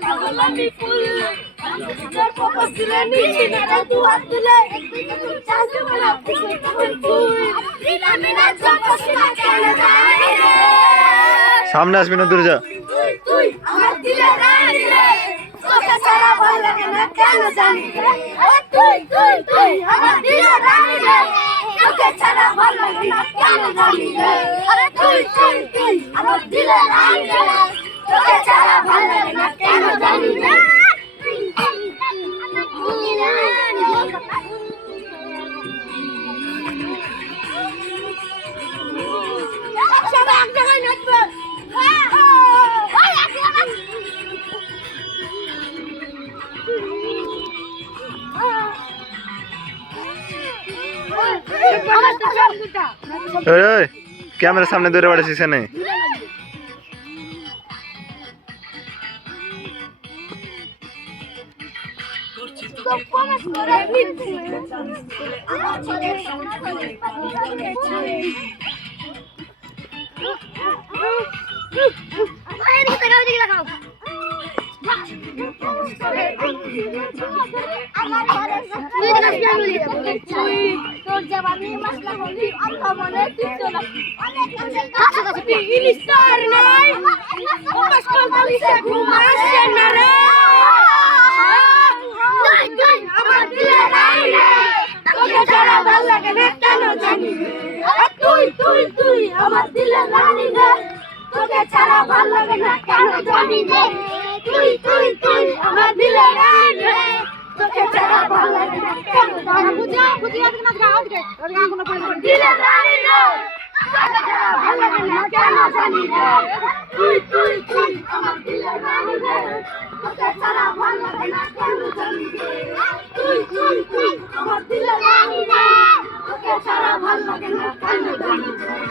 গোলাপি ফুল তোর প্রপোজ দিলে নিচে না দু হাত তুলে চাষে বলা ফুল দিলামে না চকসিনা কেন যায় রে সামনে আসবি না দূরে যা তুই তুই আমার দিলে রানী রে তোকে ছাড়া ভালো লাগে না কেন জানি রে তুই তুই তুই আমার দিলে রানী রে তোকে ছাড়া ভালো লাগে না কেন জানি রে আরে তুই তুই তুই আমার দিলে রানী রে তোকে ছাড়া ভালো লাগে না কেন জানি রে সবাই এক জায়গায় নাচবে ক্যামেরার সামনে দৌড়ে বেড়াচ্ছিস না তোর জবানি মশলা হলি আল্লাহ মনে দিত না অনেক কাছে ইনিস্টার নাই ওপাস কলকালিসে ঘুমাসে না রে তুই তুই আমার দিলে নাই রে তোকে ছাড়া ভালো লাগে না কেন জানি তুই তুই তুই আমার দিলে রানী রে তোকে ছাড়া ভালো লাগে না কেন জানি রে তুই তুই তুই আমার দিলে রানী রে তোকে ছাড়া ভালো লাগে না কেন জানি বুঝা বুঝিয়া দিনা গাও দিকে ওর গা কোনো পড়ে দিলে রানী রে তোকে ছাড়া ভালো লাগে না কেন জানি রে তুই তুই তুই আমার দিলে রানী রে তোকে ছাড়া ভালো লাগে না কেন জানি রে তুই তুই তুই আমার দিলে রানী রে তোকে ছাড়া ভালো লাগে না কেন জানি রে